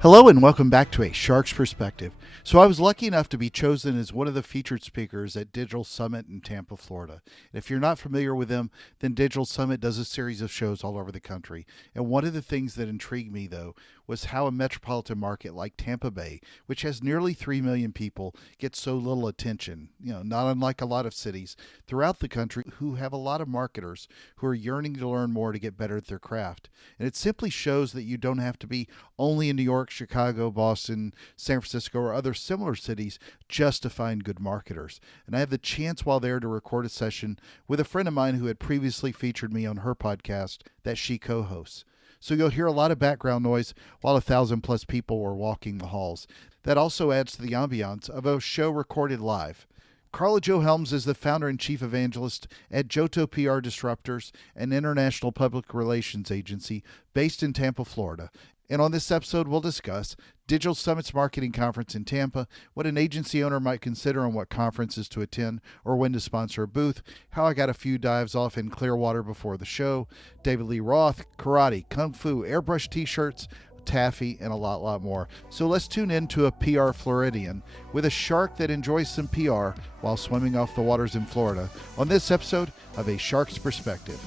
Hello and welcome back to A Shark's Perspective. So I was lucky enough to be chosen as one of the featured speakers at Digital Summit in Tampa, Florida. And if you're not familiar with them, then Digital Summit does a series of shows all over the country. And one of the things that intrigued me, though, was how a metropolitan market like Tampa Bay, which has nearly 3 million people, gets so little attention. Not unlike a lot of cities throughout the country who have a lot of marketers who are yearning to learn more to get better at their craft. And it simply shows that you don't have to be only in New York, Chicago, Boston, San Francisco, or other similar cities just to find good marketers. And I had the chance while there to record a session with a friend of mine who had previously featured me on her podcast that she co-hosts. So you'll hear a lot of background noise while 1,000+ people were walking the halls. That also adds to the ambiance of a show recorded live. Karla Jo Helms is the founder and chief evangelist at JoTo PR Disruptors, an international public relations agency based in Tampa, Florida. And on this episode, we'll discuss Digital Summit's marketing conference in Tampa, what an agency owner might consider on what conferences to attend or when to sponsor a booth, how I got a few dives off in Clearwater before the show, David Lee Roth, karate, kung fu, airbrush t-shirts, taffy, and a lot more. So let's tune in to a PR Floridian with a shark that enjoys some PR while swimming off the waters in Florida on this episode of A Shark's Perspective.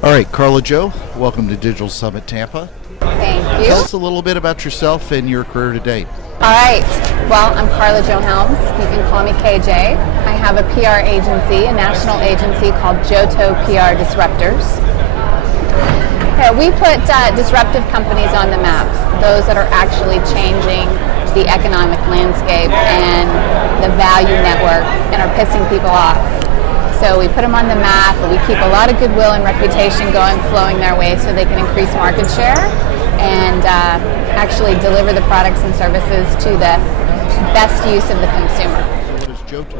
All right, Karla Jo, welcome to Digital Summit Tampa. Thank you. Tell us a little bit about yourself and your career to date. All right. Well, I'm Karla Jo Helms. You can call me KJ. I have a PR agency, a national agency called JoTo PR Disruptors. We put disruptive companies on the map, those that are actually changing the economic landscape and the value network and are pissing people off. So we put them on the map, but we keep a lot of goodwill and reputation flowing their way so they can increase market share and actually deliver the products and services to the best use of the consumer. What is JoTo?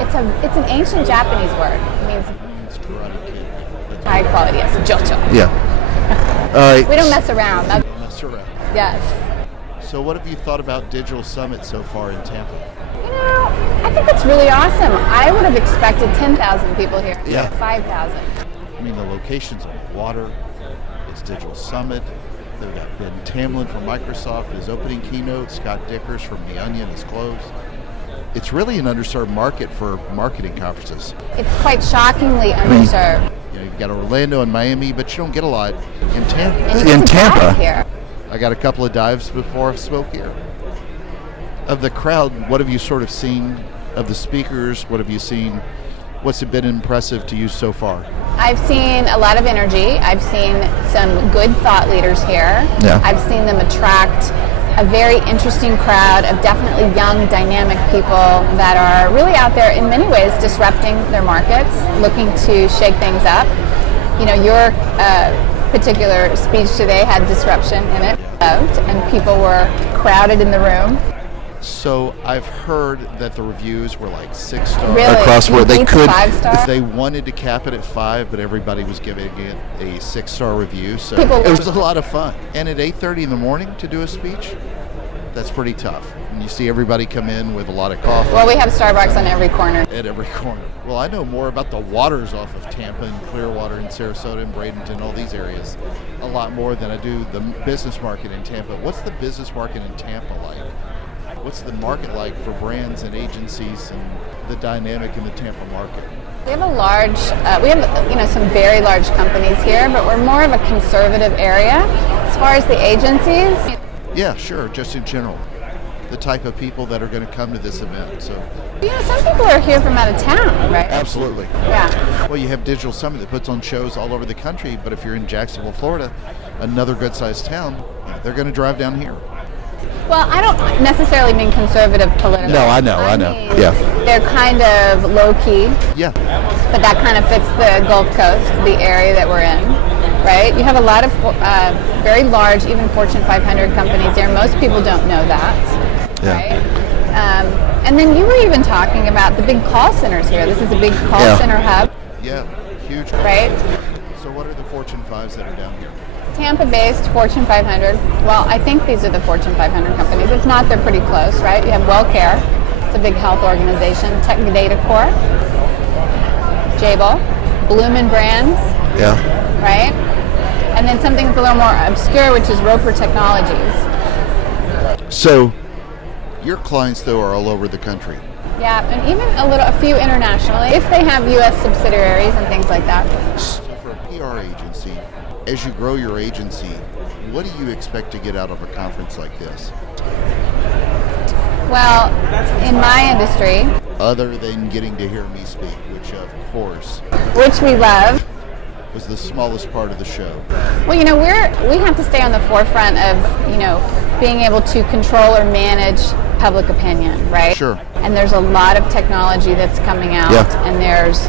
It's an ancient Japanese word. It means Karate Kid. high quality. Yes, JoTo. Yeah. All right. We don't mess around. Mess around. Yes. So what have you thought about Digital Summit so far in Tampa? I think it's really awesome. I would have expected 10,000 people here. Yeah. 5,000. I mean, the location's on water. It's Digital Summit. They've got Ben Tamlin from Microsoft, his opening keynote. Scott Dickers from The Onion is closed. It's really an underserved market for marketing conferences. It's quite shockingly underserved. You've got Orlando and Miami, but you don't get a lot in Tampa. And you get to dive here. I got a couple of dives before I spoke here. Of the crowd, what have you sort of seen of the speakers? What have you seen? What's it been impressive to you so far? I've seen a lot of energy. I've seen some good thought leaders here. Yeah. I've seen them attract a very interesting crowd of definitely young, dynamic people that are really out there in many ways disrupting their markets, looking to shake things up. Your particular speech today had disruption in it, and people were crowded in the room. So I've heard that the reviews were like 6 stars Really? across where they could, 5-star? if they wanted to cap it at 5, but everybody was giving it a 6-star review. So People- it was a lot of fun. And at 8:30 in the morning to do a speech, that's pretty tough. And you see everybody come in with a lot of coffee. Well, we have Starbucks on every corner. At every corner. Well, I know more about the waters off of Tampa and Clearwater and Sarasota and Bradenton, all these areas, a lot more than I do the business market in Tampa. What's the business market in Tampa like? What's the market like for brands and agencies and the dynamic in the Tampa market? We have we have some very large companies here, but we're more of a conservative area. As far as the agencies, Yeah, sure, just in general. The type of people that are going to come to this event. So some people are here from out of town, right? absolutely. Yeah. Well, you have Digital Summit that puts on shows all over the country, but if you're in Jacksonville, Florida, another good-sized town, they're going to drive down here. Well, I don't necessarily mean conservative politically. No, I know. mean, Yeah. They're kind of low-key, Yeah. but that kind of fits the Gulf Coast, the area that we're in, right? You have a lot of very large, even Fortune 500 companies here. Most people don't know that, Yeah. right? And then you were even talking about the big call centers here. This is a big call center hub, Yeah, huge. right? So what are the Fortune 5s that are down here? Tampa-based Fortune 500. Well, I think these are the Fortune 500 companies. If not, they're pretty close, right? You have WellCare. It's a big health organization. Tech Data Corp. Jabil. Bloomin' Brands. Yeah. right? And then something that's a little more obscure, which is Roper Technologies. So your clients, though, are all over the country. Yeah, and even a few internationally, if they have U.S. subsidiaries and things like that. So for a PR agency, as you grow your agency, what do you expect to get out of a conference like this? Well, in my industry, Other than getting to hear me speak, which of course which we love, was the smallest part of the show. well, we have to stay on the forefront of, being able to control or manage public opinion, right? Sure. And there's a lot of technology that's coming out, and there's,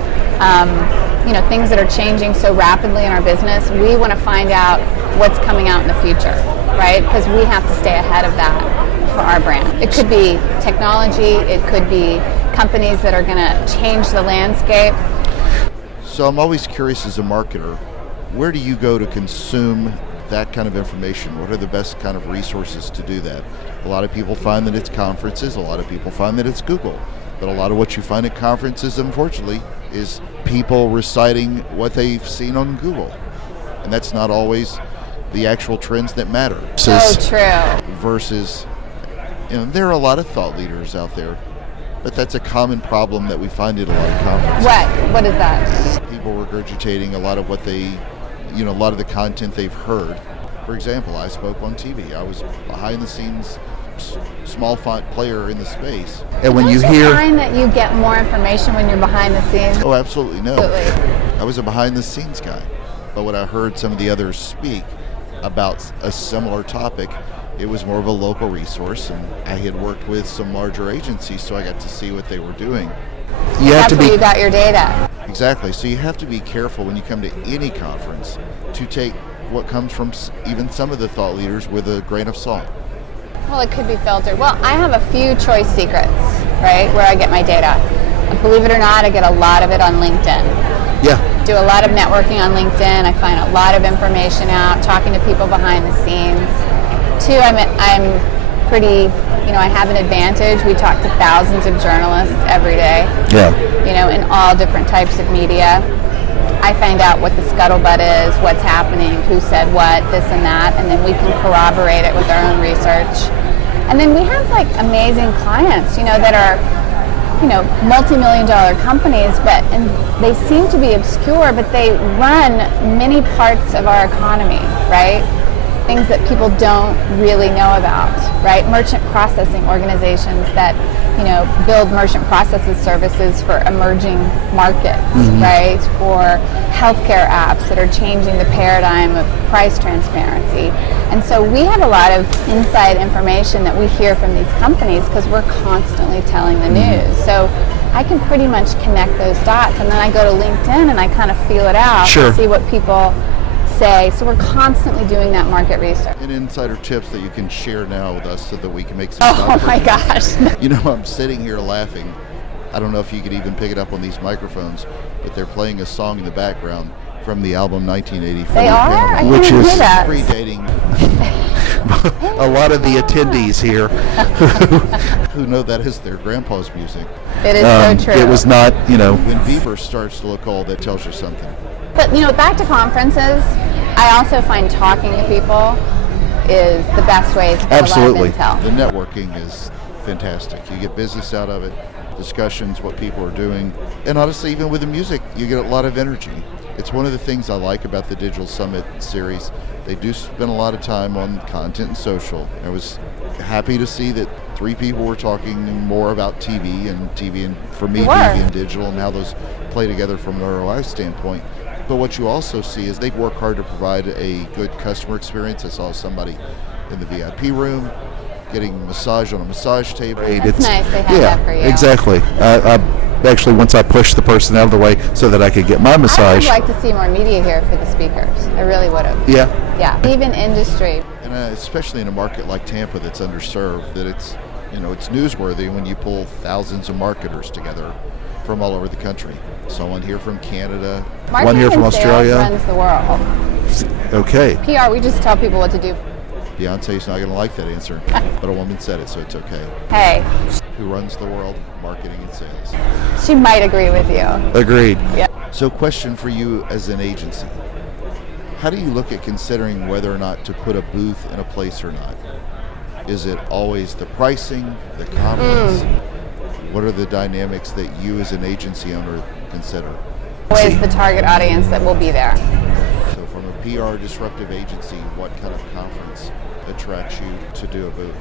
things that are changing so rapidly in our business. We want to find out what's coming out in the future, right? Because we have to stay ahead of that for our brand. It could be technology, it could be companies that are going to change the landscape. So I'm always curious as a marketer, where do you go to consume that kind of information? What are the best kind of resources to do that? A lot of people find that it's conferences, a lot of people find that it's Google. But a lot of what you find at conferences, unfortunately, is people reciting what they've seen on Google. And that's not always the actual trends that matter. So true. Versus, there are a lot of thought leaders out there, but that's a common problem that we find at a lot of conferences. What is that? People regurgitating a lot of what they, a lot of the content they've heard. For example, I spoke on TV. I was behind the scenes, small font player in the space. And when you hear, find that you get more information when you're behind the scenes? Oh, absolutely no. Absolutely. I was a behind the scenes guy. But when I heard some of the others speak about a similar topic, it was more of a local resource, and I had worked with some larger agencies, so I got to see what they were doing. That's where you got your data. Exactly. So you have to be careful when you come to any conference to take what comes from even some of the thought leaders with a grain of salt. Well, it could be filtered. Well, I have a few choice secrets, right, where I get my data. And believe it or not, I get a lot of it on LinkedIn. Yeah. Do a lot of networking on LinkedIn. I find a lot of information out, talking to people behind the scenes. Two, I'm pretty, I have an advantage. We talk to thousands of journalists every day. Yeah. In all different types of media. I find out what the scuttlebutt is, what's happening, who said what, this and that, and then we can corroborate it with our own research. And then we have amazing clients, that are, multi-million dollar companies, and they seem to be obscure, but they run many parts of our economy, right? Things that people don't really know about, right? Merchant processing organizations that, build merchant processing services for emerging markets, right? Or healthcare apps that are changing the paradigm of price transparency. And so we have a lot of inside information that we hear from these companies because we're constantly telling the news. So I can pretty much connect those dots, and then I go to LinkedIn and I kind of feel it out to see what people say. So we're constantly doing that market research. And insider tips that you can share now with us so that we can make some Oh my gosh. I'm sitting here laughing. I don't know if you could even pick it up on these microphones, but they're playing a song in the background from the album 1984. They are? Which is that. predating a lot of the attendees here who know that is their grandpa's music. It is so true. It was not, when Bieber starts to look old, that tells you something. But, back to conferences, I also find talking to people is the best way to get a lot of intel. The networking is fantastic. You get business out of it, discussions, what people are doing. And honestly, even with the music, you get a lot of energy. It's one of the things I like about the Digital Summit series. They do spend a lot of time on content and social. I was happy to see that 3 people were talking more about TV and for me, media and digital, and how those play together from an ROI standpoint. But what you also see is they work hard to provide a good customer experience. I saw somebody in the VIP room getting a massage on a massage table. That's nice they have that for you. Exactly. Actually, once I pushed the person out of the way so that I could get my massage. I would like to see more media here for the speakers. I really would have. Yeah. Even industry. And especially in a market like Tampa that's underserved, that it's newsworthy when you pull thousands of marketers together from all over the country. Someone here from Canada, Marketing one here from and sales Australia. runs the world. Okay. PR, we just tell people what to do. Beyonce's not going to like that answer, but a woman said it, so it's okay. Hey, Who runs the world? Marketing and sales. she might agree with you. Agreed. Yeah. So question for you as an agency. How do you look at considering whether or not to put a booth in a place or not? Is it always the pricing, the conference? What are the dynamics that you as an agency owner consider? Always the target audience that will be there. So from a PR disruptive agency, what kind of conference attracts you to do a booth?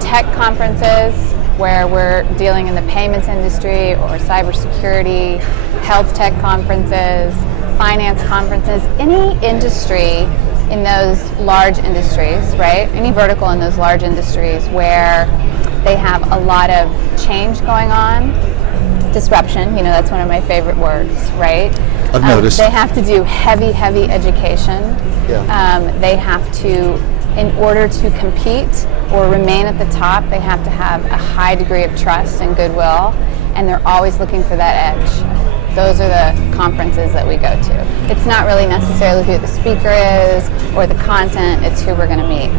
Tech conferences where we're dealing in the payments industry or cybersecurity, health tech conferences, finance conferences, any industry in those large industries, right? Any vertical in those large industries where they have a lot of change going on. Disruption, that's one of my favorite words, right? I've noticed. They have to do heavy education. Yeah. They have to, in order to compete or remain at the top, they have to have a high degree of trust and goodwill, and they're always looking for that edge. Those are the conferences that we go to. It's not really necessarily who the speaker is or the content, it's who we're going to meet.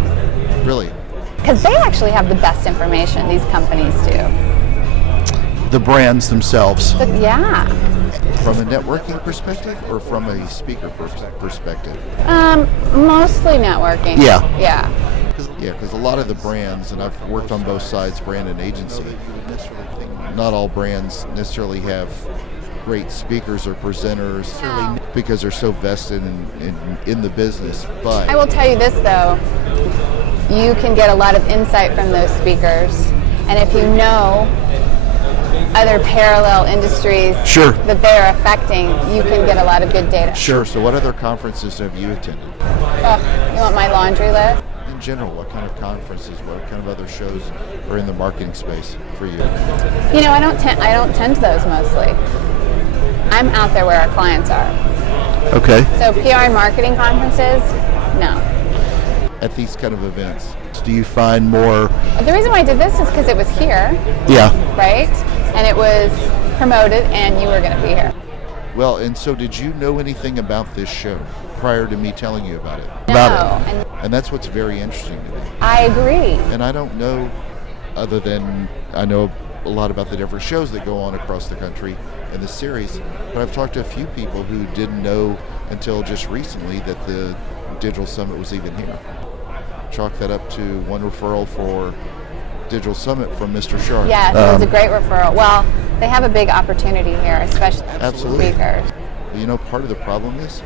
Really? Because they actually have the best information, these companies do. The brands themselves. But yeah. From a networking perspective or from a speaker perspective? Mostly networking. Yeah. Yeah. Because a lot of the brands, and I've worked on both sides, brand and agency, not all brands necessarily have great speakers or presenters because they're so vested in the business. But I will tell you this though, you can get a lot of insight from those speakers, and if you know other parallel industries Sure. that they're affecting, you can get a lot of good data. Sure. So what other conferences have you attended? Oh, you want my laundry list? In general, what kind of conferences, what kind of other shows are in the marketing space for you? I don't tend to those mostly. I'm out there where our clients are. Okay. So PR and marketing conferences, no. At these kind of events? Do you find more? The reason why I did this is because it was here, Yeah. right? And it was promoted, and you were going to be here. Well, and so did you know anything about this show prior to me telling you about it? About No, And that's what's very interesting to me. I agree. And I don't know, other than I know a lot about the different shows that go on across the country in the series, but I've talked to a few people who didn't know until just recently that the Digital Summit was even here. Chalk that up to one referral for Digital Summit from Mr. Sharp. Yes, it was a great referral. Well, they have a big opportunity here, especially Absolutely. speakers. Part of the problem is,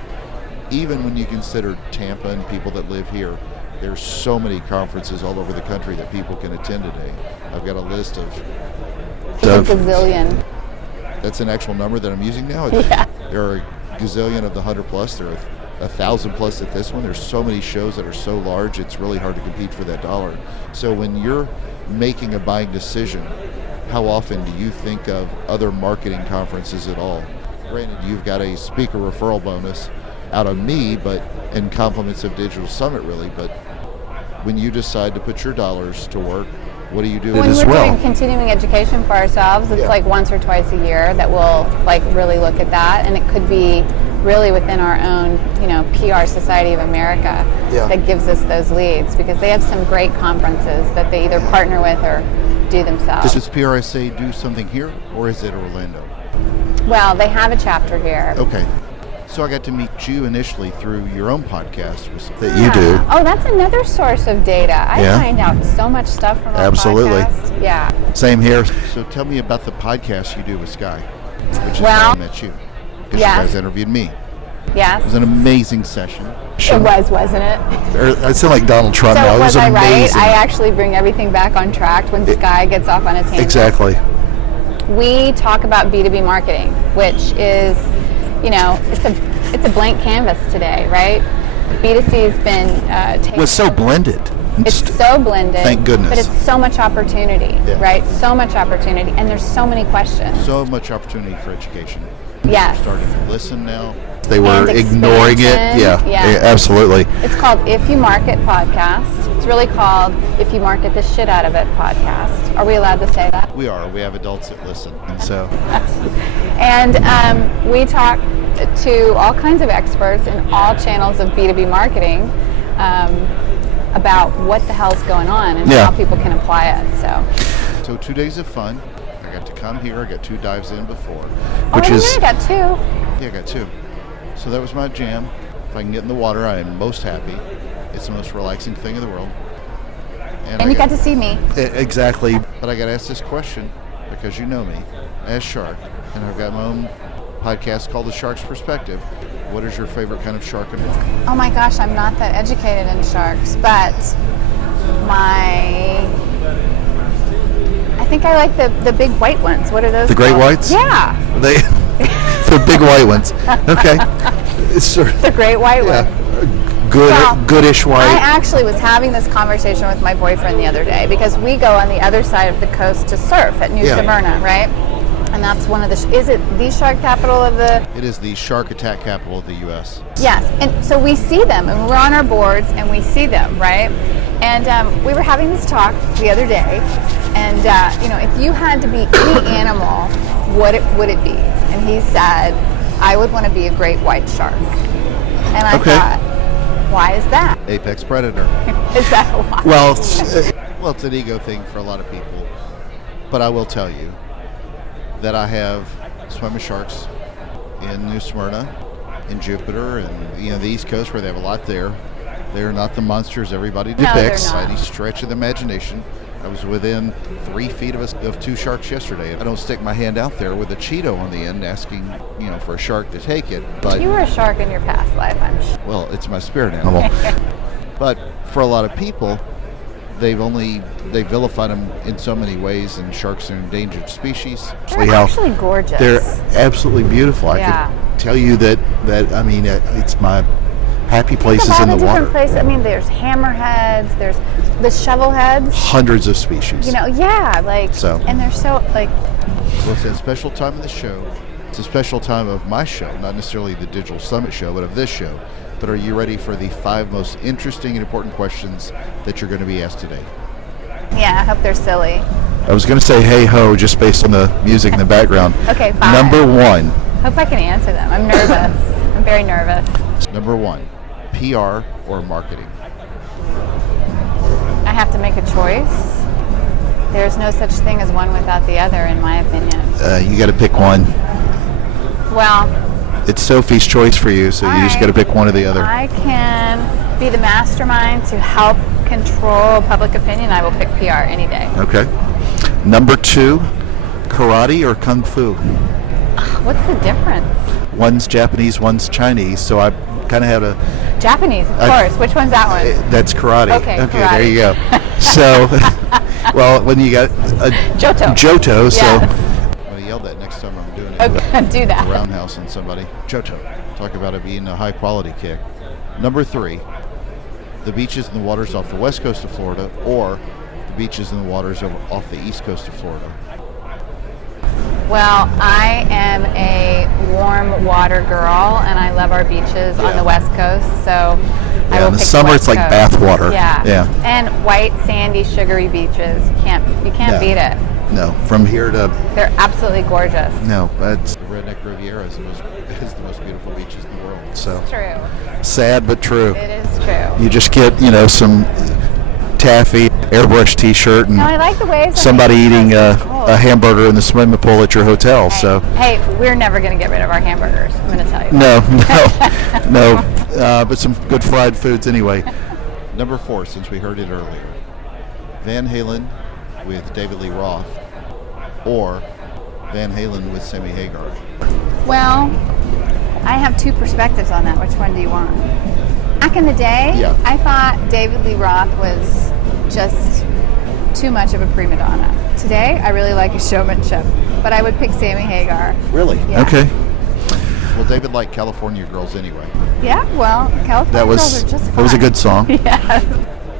even when you consider Tampa and people that live here, there's so many conferences all over the country that people can attend today. I've got a list of... It's a gazillion. That's an actual number that I'm using now? Yeah. There are a gazillion of the 100 plus. There are 1,000 plus at this one. There's so many shows that are so large, it's really hard to compete for that dollar. So when you're making a buying decision, how often do you think of other marketing conferences at all? Granted, you've got a speaker referral bonus out of me, but in compliments of Digital Summit really, but when you decide to put your dollars to work, what do you do? When as we're well. doing continuing education for ourselves, it's Yeah. like once or twice a year that we'll really look at that, and it could be really within our own, PR Society of America that gives us those leads, because they have some great conferences that they either partner with or do themselves. Does PRSA do something here, or is it Orlando? Well, they have a chapter here. Okay. So I got to meet you initially through your own podcast. That you do. Oh, that's another source of data. I Yeah. find out so much stuff from our Absolutely. podcast. Yeah. Same here. So tell me about the podcast you do with Sky, which is Well, how I met you. Because yes. you guys interviewed me. Yes. It was an amazing session. It was, wasn't it? I sound like Donald Trump now. So It was was I amazing. right? I actually bring everything back on track when Sky gets off on a tangent. Exactly. We talk about B2B marketing, which is, it's a blank canvas today, right? B2C has been taken. It was so blended. It's so blended. Thank goodness. But it's so much opportunity, Yeah. right? So much opportunity, and there's so many questions. So much opportunity for education. Yes. Starting to listen now. They were And ignoring it. expansion. Yeah. Absolutely. It's called If You Market Podcast. It's really called If You Market the Shit Out of It Podcast. Are we allowed to say that? We are. We have adults that listen. And so And we talk to all kinds of experts in all channels of B2B marketing about what the hell's going on and Yeah. how people can apply it. So 2 days of fun. I got to come here. I got 2 dives in before. Which is I got 2. Yeah, I got 2. So that was my jam. If I can get in the water, I am most happy. It's the most relaxing thing in the world. And you got to see me. exactly. But I got asked this question because you know me as Shark, and I've got my own podcast called The Shark's Perspective. What is your favorite kind of shark and why? Oh my gosh, I'm not that educated in sharks, but I think I like the big white ones. What are those? The great called? whites? Yeah. They, the big white ones. Okay. It's sort of, The great white one. good, Well, goodish I white. actually was having this conversation with my boyfriend the other day because we go on the other side of the coast to surf at New Yeah. Smyrna, right? And that's one of the, is it the shark capital of the, It is the shark attack capital of the U.S. yes. And so we see them and we're on our boards and we see them, right? And we were having this talk the other day and, if you had to be any animal, what would it be? And he said, I would want to be a great white shark. And I Okay. thought, why is that? Apex predator. Is that why? Well, Well, it's an ego thing for a lot of people. But I will tell you that I have swum with sharks in New Smyrna, in Jupiter, and the East Coast where they have a lot there. They're not the monsters everybody No, they're depicts by not. any stretch of the imagination. I was within 3 feet of 2 sharks yesterday. I don't stick my hand out there with a Cheeto on the end asking, for a shark to take it. But You were a shark in your past life, I'm sure. well, it's my spirit animal. But for a lot of people, they vilify them in so many ways, and sharks are an endangered species. They're actually gorgeous. they're absolutely beautiful. Yeah. I can tell you that it's my happy places There's all in the different water. places. I mean, there's hammerheads, there's the shovelheads. Hundreds of species. So- and they're so, Well, it's a special time of the show. It's a special time of my show, not necessarily the Digital Summit show, but of this show. But are you ready for the 5 most interesting and important questions that you're going to be asked today? yeah, I hope they're silly. I was going to say hey ho just based on the music in the background. Okay, fine. Number 1. Hope I can answer them. I'm nervous. I'm very nervous. Number 1, PR or marketing? I have to make a choice. There's no such thing as one without the other, in my opinion. You got to pick one. Well, It's Sophie's choice for you, so you just got to pick one or the other. I can be the mastermind to help control public opinion. I will pick PR any day. Okay. Number 2, karate or kung fu? What's the difference? One's Japanese, one's Chinese, so I kind of had a. Japanese, of I- course. Which one's that one? That's karate. Okay, there karate. you go. So, well, when you got a JoTo. JoTo, so Yes. I'm going to yell that next time I'm doing it. Okay, do A that. roundhouse on somebody. JoTo. Talk about it being a high quality kick. Number 3, the beaches and the waters off the west coast of Florida, or the beaches and the waters off the east coast of Florida. Well, I am a warm water girl, and I love our beaches on Yeah. the west coast. So I Yeah, will in the pick summer West it's like Coast. bath water. Yeah. Yeah. And white, sandy, sugary beaches. You can't No. beat it. no, from here to They're absolutely gorgeous. no, that's The Redneck Riviera is the most beautiful beaches in the world. so True. sad but true. It is true. You just get some taffy, airbrush T-shirt, and No, I like the waves. somebody eating a hamburger in the swimming pool at your hotel. So Hey, we're never going to get rid of our hamburgers. I'm going to tell you. no, but some good fried foods anyway. Number 4, since we heard it earlier, Van Halen with David Lee Roth, or Van Halen with Sammy Hagar. Well, I have 2 perspectives on that. Which one do you want? Back in the day, Yeah. I thought David Lee Roth was just too much of a prima donna. Today, I really like his showmanship, but I would pick Sammy Hagar. Really? Yeah. Okay, Well, David liked California Girls anyway. Yeah, well, California that was girls are just fun. that was a good song. Yeah.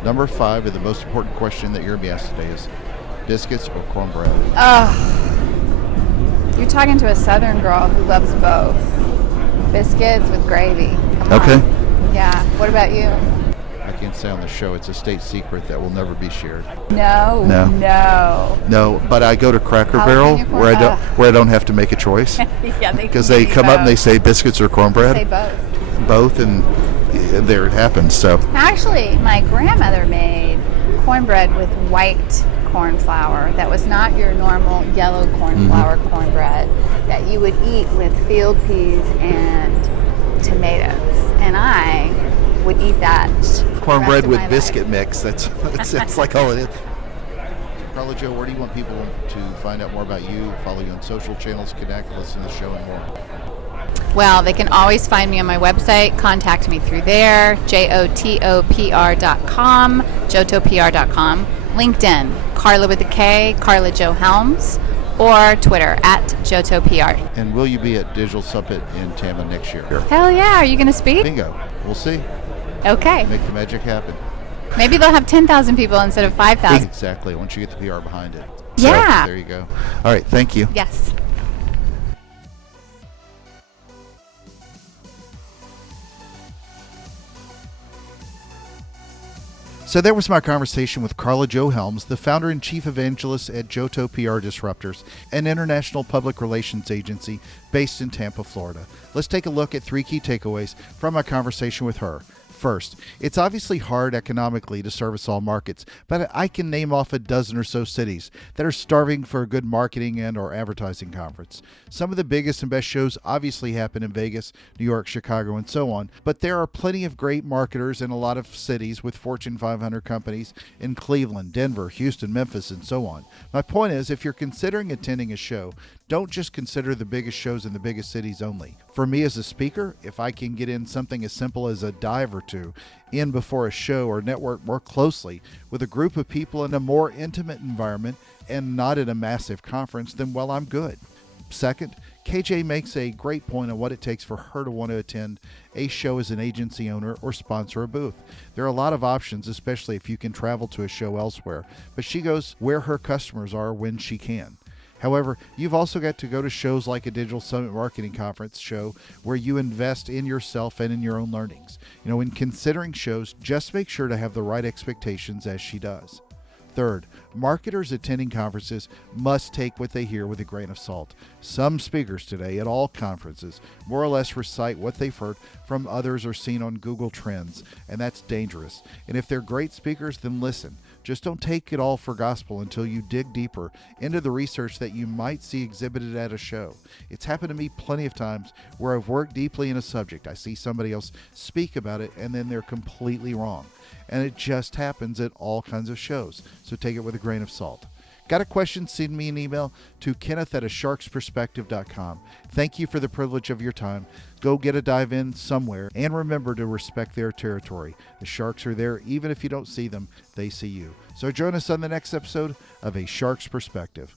Number 5, and the most important question that you're going to be asked today is biscuits or cornbread? You're talking to a Southern girl who loves both. Biscuits with gravy. Come on. Okay. Yeah. What about you? I can't say on the show. It's a state secret that will never be shared. No. No. No. No, but I go to Cracker Barrel California corn- where I don't have to make a choice Yeah, because they come up and they say biscuits or cornbread. say both. Both, and there it happens. So Actually, my grandmother made cornbread with white corn flour that was not your normal yellow corn flour cornbread that you would eat with field peas and tomatoes. And I would eat that. cornbread with my biscuit life. mix. That's like all it is. Karla Jo, where do you want people to find out more about you, follow you on social channels, connect, listen to the show, and more? Well, they can always find me on my website. Contact me through there, JoToPR.com, JoToPR.com. LinkedIn, Karla with a K, Karla Jo Helms, or Twitter @JoTo PR. And will you be at Digital Summit in Tampa next year? Hell yeah, are you going to speak? Bingo. We'll see. Okay. Make the magic happen. Maybe they'll have 10,000 people instead of 5,000. Exactly. Once you get the PR behind it. Yeah. So, there you go. All right, thank you. Yes. So there was my conversation with Karla Jo Helms, the founder and chief evangelist at JoTo PR Disruptors, an international public relations agency based in Tampa, Florida. Let's take a look at 3 key takeaways from my conversation with her. First, it's obviously hard economically to service all markets, but I can name off a dozen or so cities that are starving for a good marketing and or advertising conference. Some of the biggest and best shows obviously happen in Vegas, New York, Chicago, and so on, but there are plenty of great marketers in a lot of cities with Fortune 500 companies in Cleveland, Denver, Houston, Memphis, and so on. My point is, if you're considering attending a show, don't just consider the biggest shows in the biggest cities only. For me as a speaker, if I can get in something as simple as a dive or two in before a show or network more closely with a group of people in a more intimate environment and not at a massive conference, then well, I'm good. Second, KJ makes a great point on what it takes for her to want to attend a show as an agency owner or sponsor a booth. There are a lot of options, especially if you can travel to a show elsewhere, but she goes where her customers are when she can. However, you've also got to go to shows like a Digital Summit Marketing Conference show where you invest in yourself and in your own learnings. In considering shows, just make sure to have the right expectations as she does. Third, marketers attending conferences must take what they hear with a grain of salt. Some speakers today at all conferences more or less recite what they've heard from others or seen on Google Trends, and that's dangerous. And if they're great speakers, then listen. Just don't take it all for gospel until you dig deeper into the research that you might see exhibited at a show. It's happened to me plenty of times where I've worked deeply in a subject. I see somebody else speak about it, and then they're completely wrong. And it just happens at all kinds of shows. So take it with a grain of salt. Got a question? Send me an email to kenneth@asharksperspective.com. Thank you for the privilege of your time. Go get a dive in somewhere and remember to respect their territory. The sharks are there. Even if you don't see them, they see you. So join us on the next episode of A Shark's Perspective.